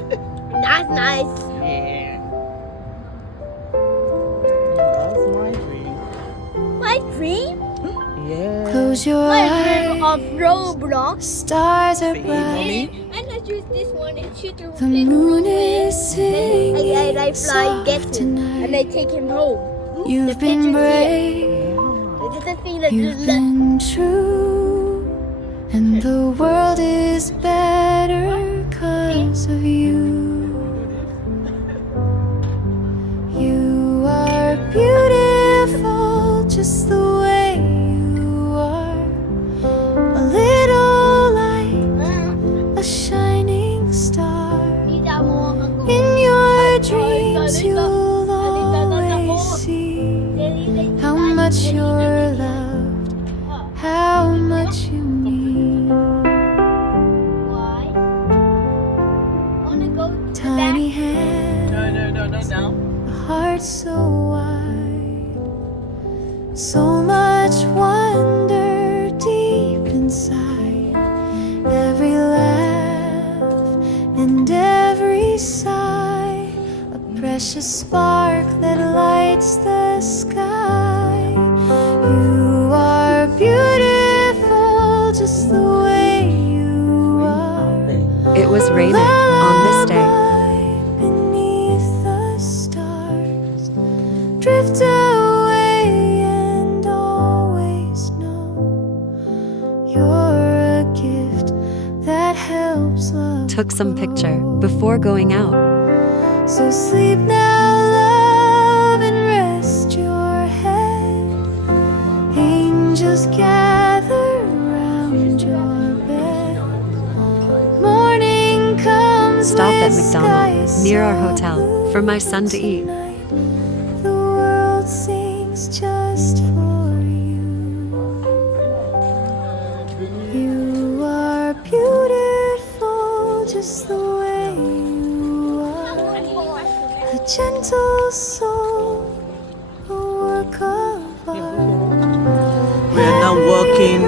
That's nice. Yeah. That's my dream. My dream? Yeah. Close your My dream of eyes. Roblox. Stars are See, bright. mommy? And I choose this one and shoot the The moon is singing and I fly, get soft him, and I tonight. take him home. You've The been picture's here. brave. This is the thing that You've been true. And the world is better 'cause of you. You are beautiful just the way you are. A little light, a shining star. In your dreams you'll always see how much you're loved, how much you mean. Why? Wanna go to the Tiny back? hands, No. a heart so wide, so much wonder deep inside. Every laugh and every sigh, a precious spark that lights the sky. You are beautiful just the way you are. It was raining on this day. Beneath the stars, drift away and always know you're a gift that helps love. Took some picture before going out. So sleep now, love, and rest your head. Angels gather round your bed. Morning comes. Stop at with McDonald's skies near our so hotel for my son to eat. tonight. The world sings just for you. You are beautiful just the way you are. A gentle soul, a work of art. We are now walking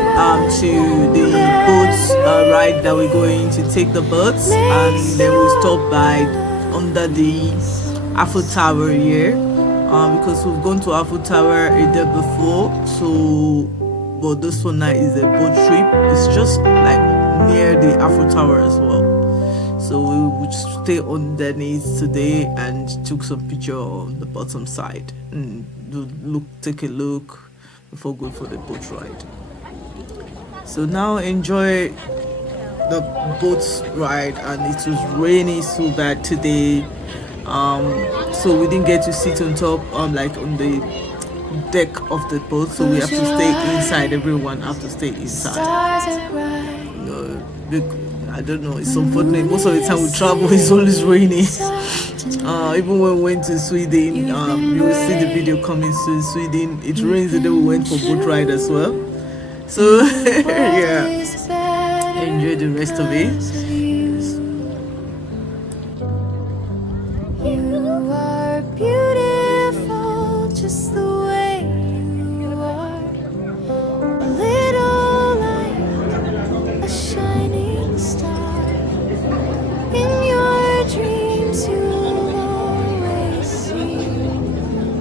to the boats ride that we're going to take the boats, and then we'll stop by under the Eiffel Tower here, because we've gone to Eiffel Tower a day before. So, but this one now is a boat trip. It's just like near the Eiffel Tower as well. So we would stay underneath today and took some picture on the bottom side and take a look before going for the boat ride. So now enjoy the boat ride, and it was raining so bad today. So we didn't get to sit on top, like on the deck of the boat. So we have to stay inside. Everyone have to stay inside. Stars are bright. I don't know. It's unfortunate. Most of the time we travel, it's always raining. Even when we went to Sweden, you will see the video coming soon. Sweden, it rains the day we went for boat ride as well. So yeah, enjoy the rest of it. You are beautiful just the way you are. A little light, a shining star. In your dreams you'll always see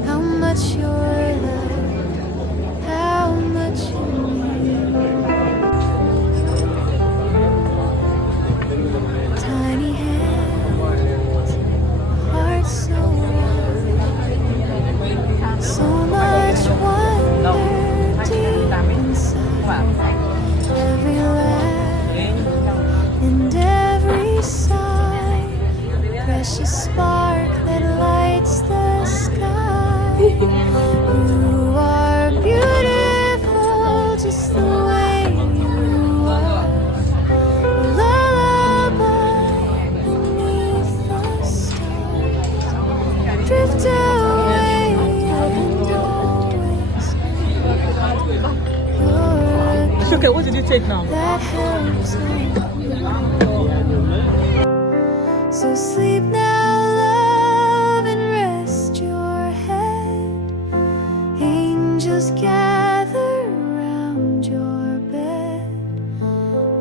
how much you're loved, how much you mean. Tiny hands, heart so wide, so much wonder deep inside. Every laugh and every sigh, precious spark that lights the sky. You are beautiful just the way you are. A lullaby beneath the stars, drift away and always you're Okay, what did you take now? that helps me. So sleep now, love, and rest your head. Angels gather round your bed.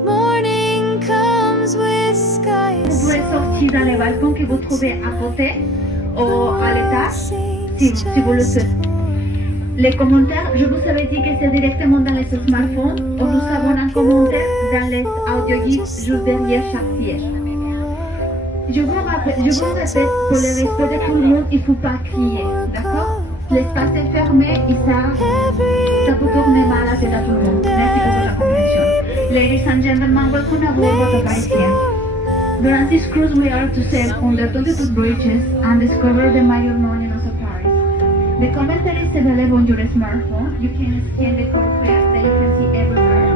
Morning comes with skies so aussi dans les balcons que vous trouvez à côté ou à l'étage, si vous le souhaitez. Les commentaires, je vous avais dit que c'est directement dans les smartphones ou nous avons un commentaire dans les audio-guides juste derrière chaque pièce. Je vous répète, pour le respect de tout le monde, il ne faut pas crier, d'accord? L'espace est fermé et ça peut tourner mal à la tête à tout le monde. Merci pour votre compréhension. Ladies and gentlemen, welcome aboard votre Parisien. During this cruise, we are to sail under 22 bridges and discover the major monuments of Paris. The commentary is available on your smartphone. You can scan the code that you can see everywhere.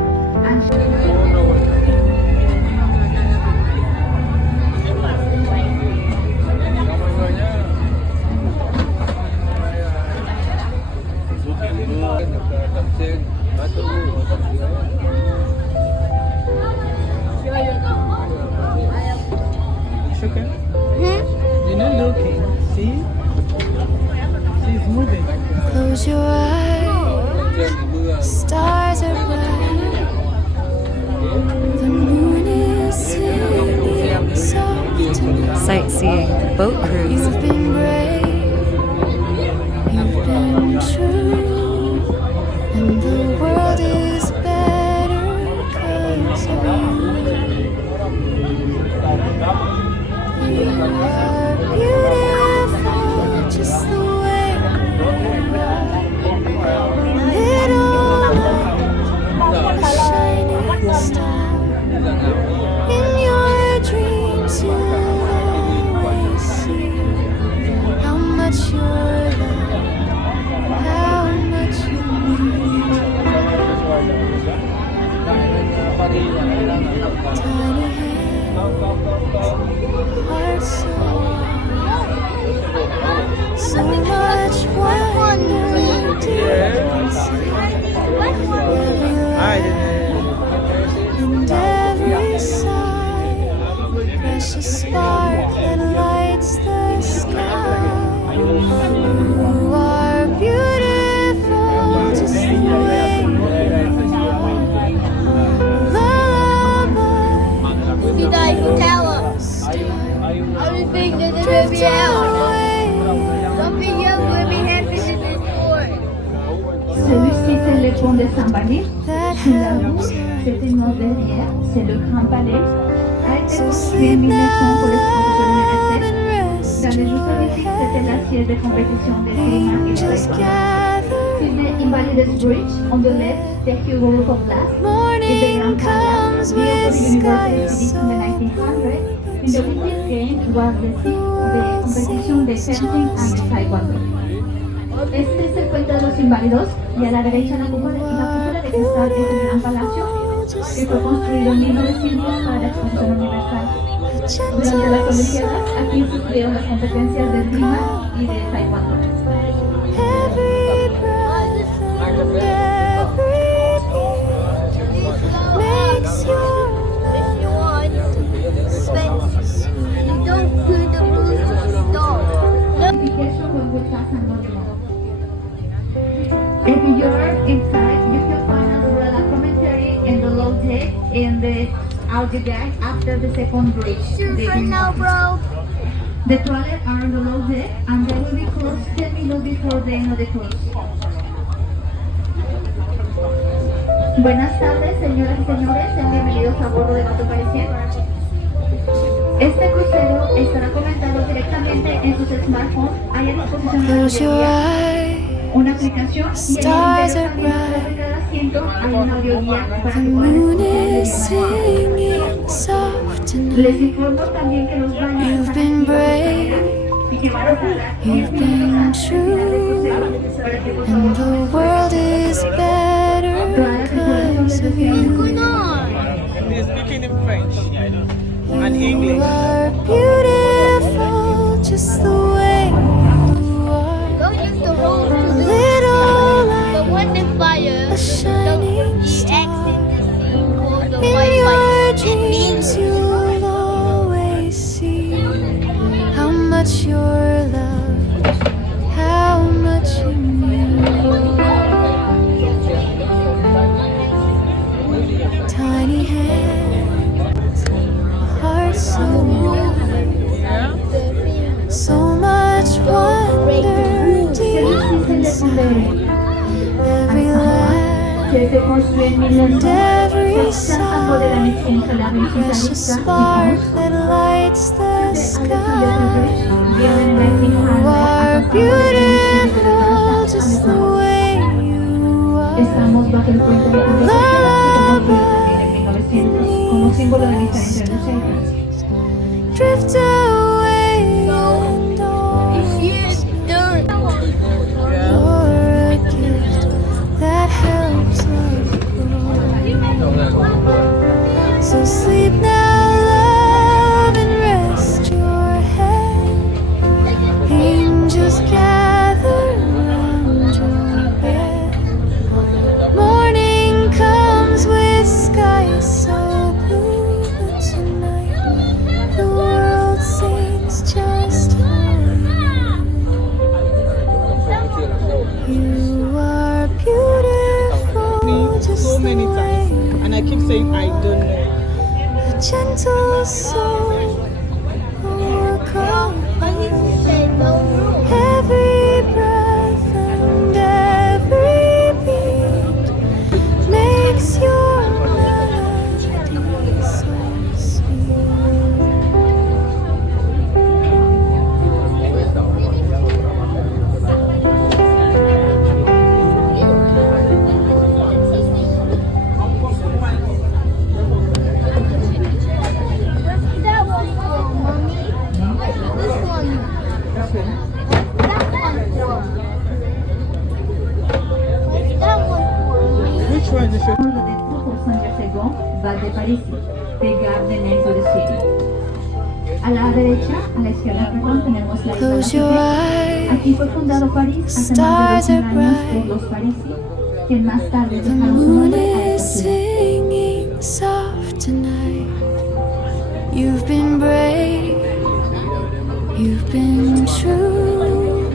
It's okay. You're not looking. See? She's moving. Close your eyes, stars are bright. The moon is singing soft tonight. Sightseeing, boat cruise. You've been brave, you've been true, and the world is better 'cause of you. You are beautiful, just the way you are. Little light, a shining star. In your dreams, you'll always see how much you're loved, how much you mean. Tiny hands, heart so warm, so much wonder deep inside. Every light and every sigh, precious spark that lights the sky. You are beautiful, just the way you are. Lullaby, See the Eiffel Tower. Everything that is going to be out. Something else will be happening in this story. Celui-ci, c'est le pont de Saint-Barry. Sous la route, c'était derrière, c'est le Grand Palais. A été construit en 1900 pour les professeurs universitaires. Dans les jours soviétiques, c'était la siège de compétition des climat et de l'école. C'est the Invalides Bridge on the left, the huge roof of glass. Is the Grand Palais, built for the university in the 1900s. In the Olympic Games was the seat of the competition de fencing and taekwondo. Este es el puente de los inválidos y a la derecha la cúpula de cristal es el Gran Palacio que fue construido en 1900 para la exposición universal. Durante las Olimpiadas aquí sucedieron las competencias de esgrima y de taekwondo. every breath and every beat makes your If you want, but you don't put the blue dog. Notification when we pass a monument. If you're inside, you can find an umbrella commentary in the low deck in the audio guide after the second bridge. For now, bro. The toilets are on the low deck and they will be closed 10 minutes before the end of the cruise. Buenas tardes, señoras y señores, sean bienvenidos a bordo de Bateau Parisien. Este crucero estará comentado directamente en sus smartphones. Hay a disposición de close your audioguía, eyes. una aplicación y en el Stars interior are también bright. sobre cada asiento hay una audioguía para The que puedan moon escuchar is el idioma. singing soft Les tonight. informo también que los baños You've están been activos brave, y que van a tardar 10 you've been minutos antes del final del true, crucero para que por and favor the world is better toda la tripulación les 'cause of desea you. Going on. They're speaking in French and You English. are beautiful, just the way you are. Don't use the rules to do Little the light, one that fire. a shining The star. exit the scene called the In white your fire. It dreams, means you'll always see how much you're loved, how much you mean. Tiny hands, a heart so warm, qui a été construit en 1900. C'est un symbole de la médecine sur la rue precious spark that lights the sky. You are beautiful just the way you are. Estamos bajo el puente de Lullaby en 1900 como símbolo de amistad entre los secos. drift away and all. Is she done? You're a gift that helps love grow. So sleep now, love, and rest your head. Angels gather around your bed. Morning comes with skies so blue, but tonight the world sings just for you. You are beautiful just So many the way times, and I keep saying I don't know. a gentle soul overcome every breath and every beat makes your melody so That one for mommy. This one. That one for. That one for me. Which one is your? de 3% de seconde va de París, de Gare de Nez de City. A la derecha, a la izquierda, perdón, tenemos la isla Close your Lafayette. eyes. Aquí fue fundado París hace Stars más de 2000 are años por bright. los parisios, que más tarde The dejaron su moon nombre a is esta ciudad. singing soft tonight. You've been brave, you've been true,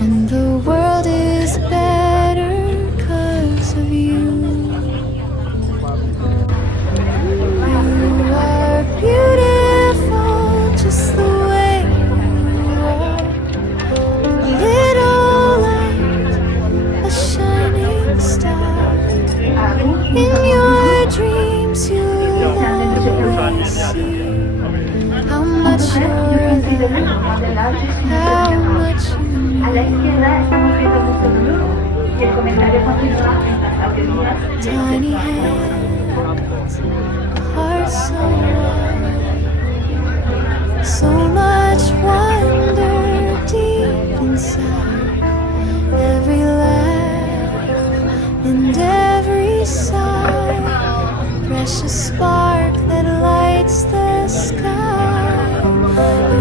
and the world is better 'cause of you. You are beautiful just the way you are. A little light, a shining star. In your dreams you'll always see how much you're loved, how much you A la izquierda estamos viendo el Museo del Louvre y el comentario continúa en las autoridades need. de Tiny hands, heart so wide, so much wonder deep inside. Every laugh and every sigh, precious spark that lights the sky.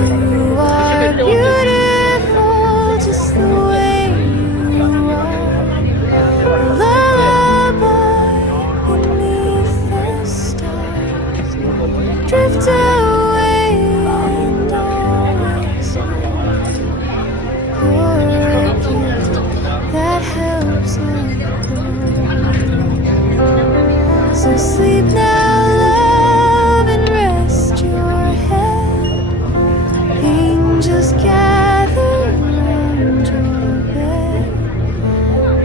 You are beautiful just the way you are. A lullaby beneath the stars. Drift away and always you're a gift that helps love grow. So sleep now, love, and rest your head. Angels gather around your bed.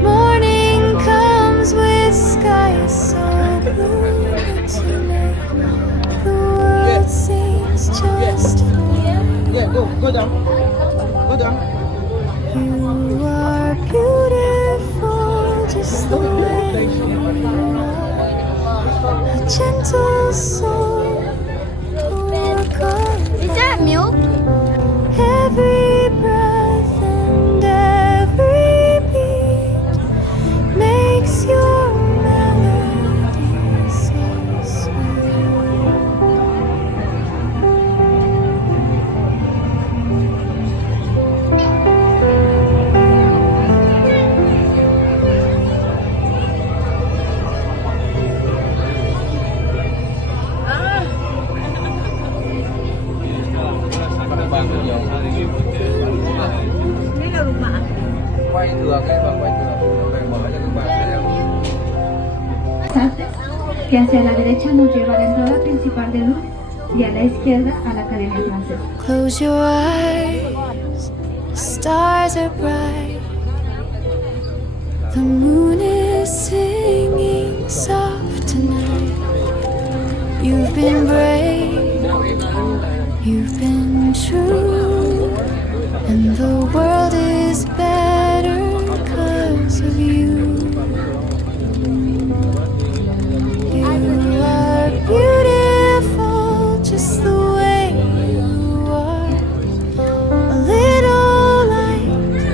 Morning comes with skies so blue, but tonight the world sings just for you. Yeah, go down. Go down. You are beautiful just the way you are. A gentle soul overcome Is that milk? every breath and every beat makes your melody so sweet. Quay thường ấy và quay thường về mở cho các bạn xem. artes, que hacia la derecha nos lleva a la entrada principal del Louvre y a la izquierda a la Academia Francesa. Close your eyes, stars are bright. The moon is singing soft tonight. You've been brave, you've been true, and the world is better 'cause of you. You are beautiful just the way you are. A little light,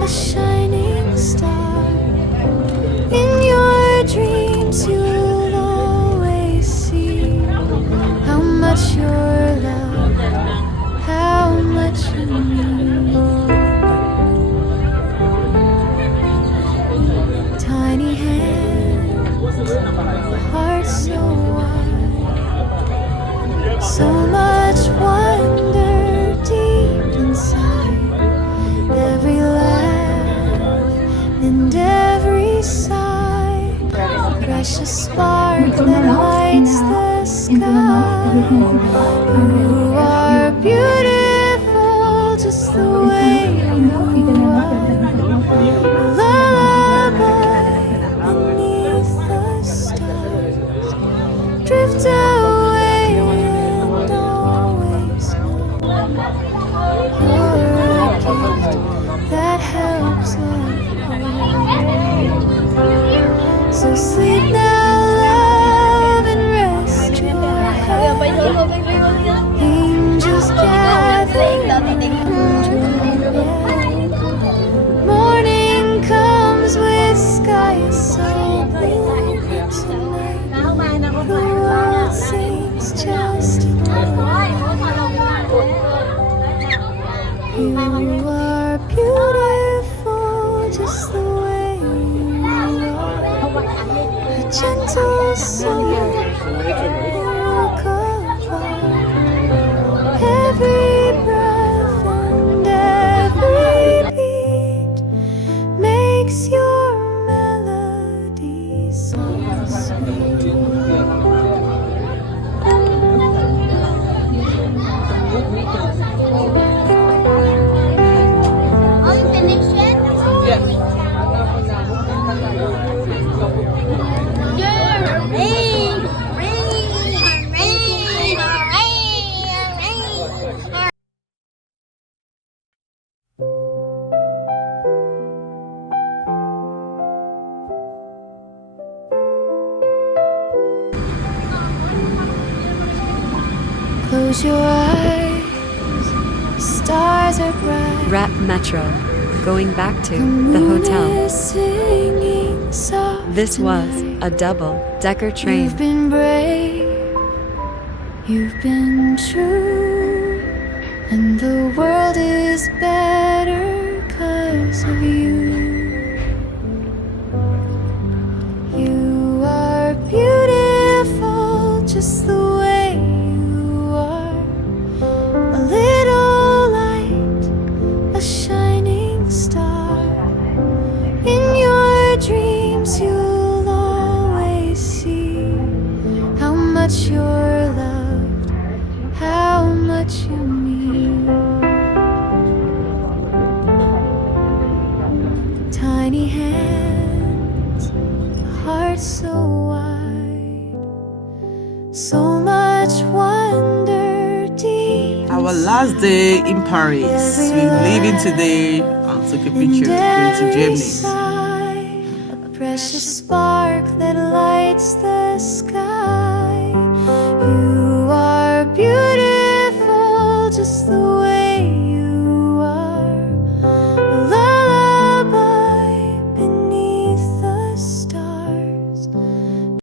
a shining star. In your dreams you'll always see how much you're loved, how much you mean. Tiny hands, heart so wide, so much wonder deep inside. Every laugh and every sigh, precious spark that lights the sky. You are beautiful just the way you are. Lullaby beneath the stars, drift away and always know you're a gift that helps love grow. So sleep now, love, and rest your head. Angels gather round your bed. Morning comes with skies so blue tonight. The world seems just fine. You are beautiful just the way you are. A gentle soul, walk apart. Every breath and every beat makes your melody so sweet. Are you finished yet? Yeah. Rain, rain, rain, rain. Close your eyes, stars are bright. Rap Metro. Going back to The the moon hotel. is singing soft This was tonight. a double-decker train. You've been brave, you've been true, and the world is better 'cause of you. You are beautiful just the way you are. A little light, a shining star. In your dreams you'll always see how much you're loved, how much you mean. Tiny hands, heart so wide, so much wonder deep. Our last day in Paris. We're leaving today and took a picture going to Germany. A precious spark that lights the sky.